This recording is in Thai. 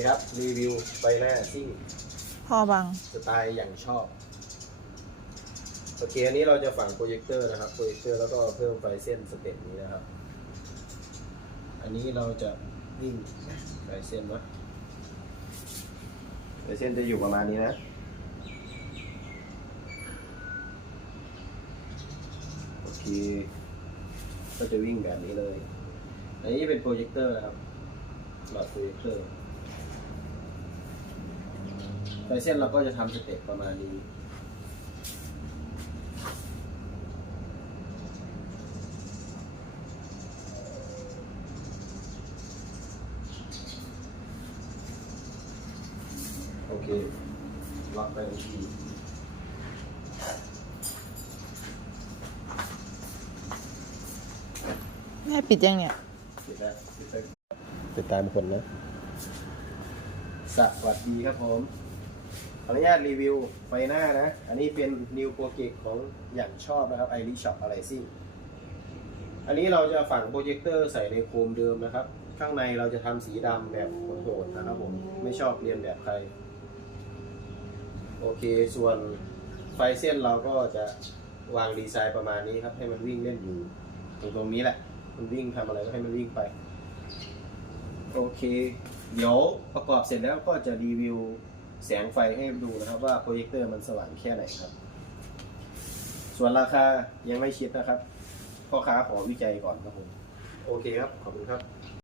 นี่ครับ รีวิวใบหน้าซิ่งพ่อบัง สไตล์อย่างชอบโอเคอันนี้เราจะฝังโปรเจคเตอร์นะครับโปรเจคเตอร์แล้วก็เพิ่มไฟเส้นสเต็ปนี้นะครับ อันนี้เราจะวิ่งไฟเส้นวะไฟเส้นจะอยู่ประมาณนี้นะโอเคก็จะวิ่งแบบนี้เลย อันนี้เป็นโปรเจคเตอร์นะครับหลอดโปรเจคเตอร์ ไฟเส้นเราก็จะทำสเต็ปประมาณนี้ โอเค ล็อกไปทันทีแม่ปิดยังเนี่ยปิดแล้วปิดไปติดตามคนนะ สวัสดีครับผมข ออนุญาตรีวิวไฟหน้านะ อันนี้เป็นนิวโปรเจกต์ของอย่างชอบนะครับไอริช็อปอะไรซิ่งอันนี้เราจะฝังโปรเจคเตอร์ใส่ในโคมเดิมนะครับ ข้างในเราจะทำสีดำแบบโหดๆนะครับผมไม่ชอบเรียนแบบใคร โอเค ส่วนไฟเส้นเราก็จะวางดีไซน์ประมาณนี้ครับ ให้มันวิ่งเล่นอยู่ตรงตรงนี้แหละ มันวิ่งทำอะไรก็ให้มันวิ่งไป โอเค เดี๋ยวประกอบเสร็จแล้วก็จะรีวิว แสงไฟให้ดูนะครับว่าโปรเจคเตอร์มันสว่างแค่ไหนครับ ส่วนราคายังไม่คิดนะครับพ่อค้าขอวิจัยก่อนครับผม โอเคครับ ขอบคุณครับ